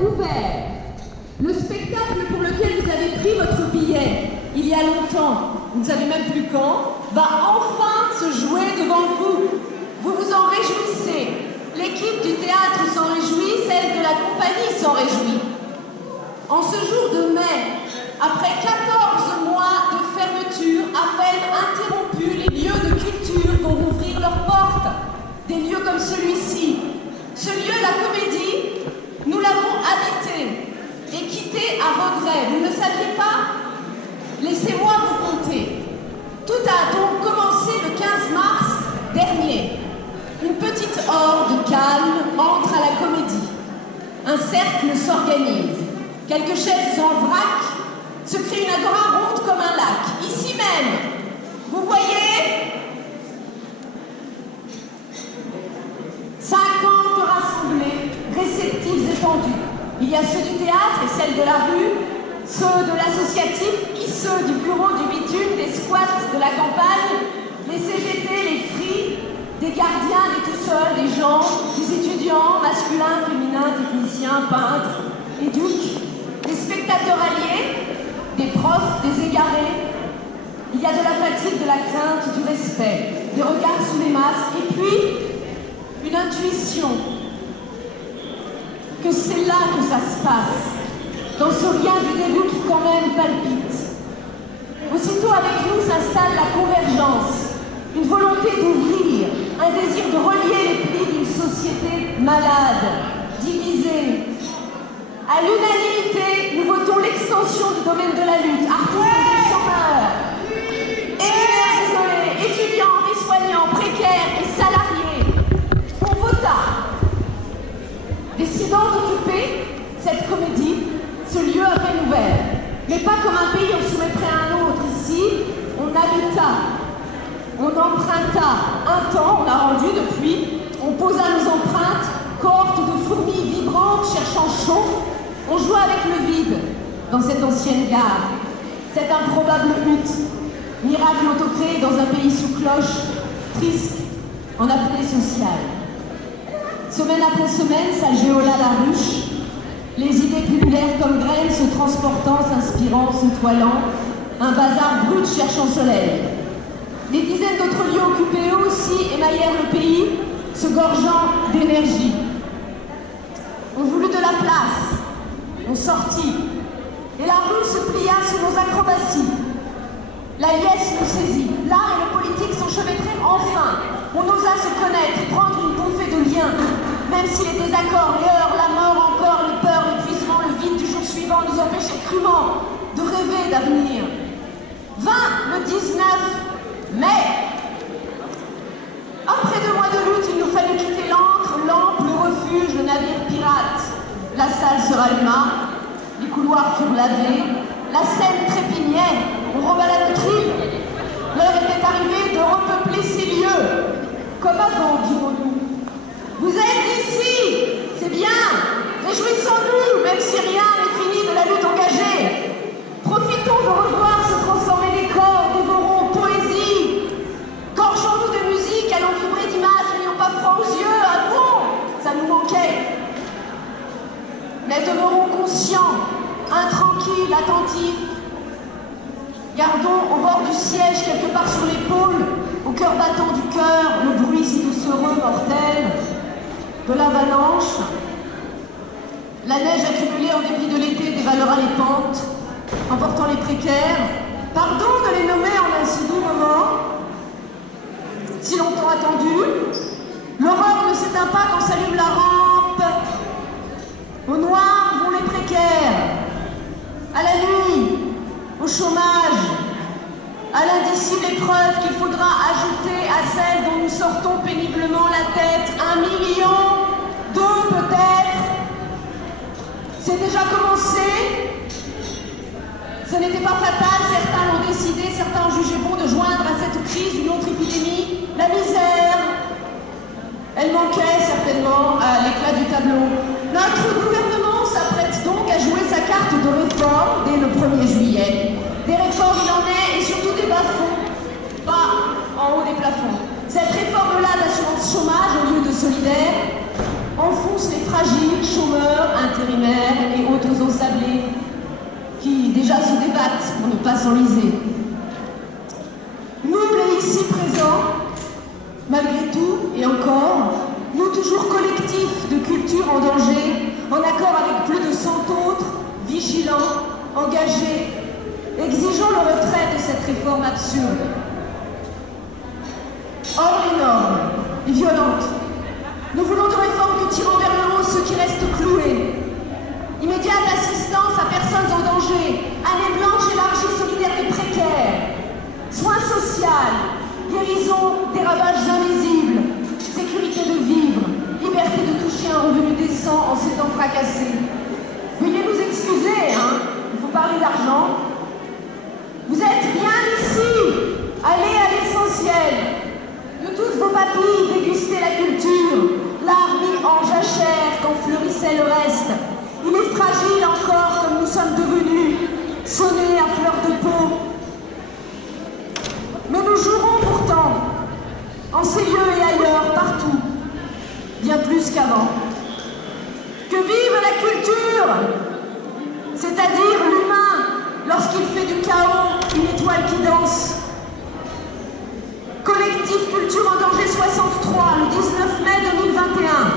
ouvert. Le spectacle pour lequel vous avez pris votre billet il y a longtemps, vous ne savez même plus quand, va enfin se jouer devant vous. Vous vous en réjouissez. L'équipe du théâtre s'en réjouit, celle de la compagnie s'en réjouit. En ce jour de mai, après 14 mois de fermeture, à peine interrompus, les lieux de culture vont rouvrir leurs portes. Des lieux comme celui-ci. Ce lieu, la Comédie, nous l'avons habité et quitté à regret. Vous ne le saviez pas? Laissez-moi vous conter. Tout a donc commencé le 15 mars dernier. Une petite horde calme entre à la Comédie. Un cercle s'organise. Quelques chaises en vrac, se crée une agora ronde comme un lac. Ici même, vous voyez 50 rassemblés, réceptifs étendus. Il y a ceux du théâtre et celles de la rue, ceux de l'associatif, ceux du bureau du bitume, des squats de la campagne, les CGT, les fris, des gardiens, des tout seuls, des gens, des étudiants, masculins, féminins, techniciens, peintres, éduques, des spectateurs alliés, des profs, des égarés. Il y a de la fatigue, de la crainte, du respect, des regards sous les masques, et puis une intuition que c'est là que ça se passe, dans ce rien du début qui quand même palpite. Aussitôt avec nous s'installe la convergence, une volonté d'ouvrir, un désir de relier les plis d'une société malade, divisée. À l'unanimité, nous votons l'extension du domaine de la lutte, artistes et chômeurs, éminents isolés, étudiants et soignants, précaires et salariés. On vota. Décidant d'occuper cette Comédie, ce lieu à peine ouvert. Mais pas comme un pays on soumettrait à un autre. Ici, on habita, on emprunta. Un temps, on a rendu depuis, on posa nos empreintes, cohortes de fourmis vibrantes cherchant chaud. On jouait avec le vide dans cette ancienne gare, cette improbable hutte, miracle autocréé dans un pays sous cloche, triste, en apnée sociale. Semaine après semaine, ça géola la ruche, les idées pullulèrent comme graines, se transportant, s'inspirant, se toilant, un bazar brut cherchant soleil. Des dizaines d'autres lieux occupés eux aussi émaillèrent le pays, se gorgeant d'énergie. On voulut de la place, on sortit, et la rue se plia sous nos acrobaties. La liesse nous saisit, l'art et le politique s'enchevêtrèrent enfin. On osa se connaître, prendre une bouffée de lien, même si les désaccords, les heurts, la mort encore, les peurs, l'épuisement, le vide du jour suivant nous empêchaient crûment de rêver d'avenir. Vint le 19 mai. Après 2 mois de lutte, il nous fallut quitter l'ancre, l'ample, le refuge, le navire pirate. La salle se ralluma, les couloirs furent lavés, la scène trépignait, on revint la vitrine. L'heure était arrivée de repeupler ces lieux. Comme avant, dirons-nous. Vous êtes ici, c'est bien. Réjouissons-nous, même si rien n'est fini de la lutte engagée. Profitons de revoir se transformer les corps, dévorons poésie. Gorgeons-nous de musique, allons vibrer d'images, n'ayons pas froid aux yeux. Ah bon, ça nous manquait. Mais demeurons conscients, intranquilles, attentifs. Gardons au bord du siège, quelque part sur l'épaule, au cœur battant du cœur, le bruit si doucereux, mortel, de l'avalanche. La neige accumulée en dépit de l'été dévalera les pentes, emportant les précaires. Pardon de les nommer en un si doux moment, si longtemps attendu. L'aurore ne s'éteint pas quand s'allume la rampe. Au noir vont les précaires, à la nuit, au chômage, à l'indicible épreuve qu'il faudra ajouter à celle dont nous sortons péniblement la tête. 1 million, 2 peut-être. C'est déjà commencé. Ce n'était pas fatal, certains l'ont décidé, certains ont jugé bon de joindre à cette crise une autre épidémie, la misère. Elle manquait certainement à l'éclat du tableau. Notre gouvernement s'apprête donc à jouer sa carte de réforme dès le 1er juillet. Des réformes, il en est, et surtout des bas-fonds, pas en haut des plafonds. Cette réforme-là d'assurance chômage, au lieu de solidaire, enfonce les fragiles, chômeurs, intérimaires, Champs-Élysées. Nous, les ici présents, malgré tout et encore, nous toujours collectifs de culture en danger, en accord avec plus de 100 autres, vigilants, engagés, exigeons le retrait de cette réforme absurde. Hors les normes et violentes, nous voulons de réformes que tirant vers le haut ceux qui restent cloués. Immédiate assistance à personnes en danger, année blanche élargie solidaire des précaires, soins sociaux, guérison des ravages invisibles, sécurité de vivre, liberté de toucher un revenu décent en ces temps fracassés. Veuillez nous excuser, il faut parler d'argent. Vous êtes bien ici, allez à l'essentiel. De toutes vos papilles, dégustez la culture, l'art mis en jachère quand fleurissait le reste. Il est fragile encore comme nous sommes devenus, sonné à fleur de peau. Mais nous jouerons pourtant, en ces lieux et ailleurs, partout, bien plus qu'avant. Que vive la culture, c'est-à-dire l'humain, lorsqu'il fait du chaos une étoile qui danse. Collectif Culture en danger 63, le 19 mai 2021.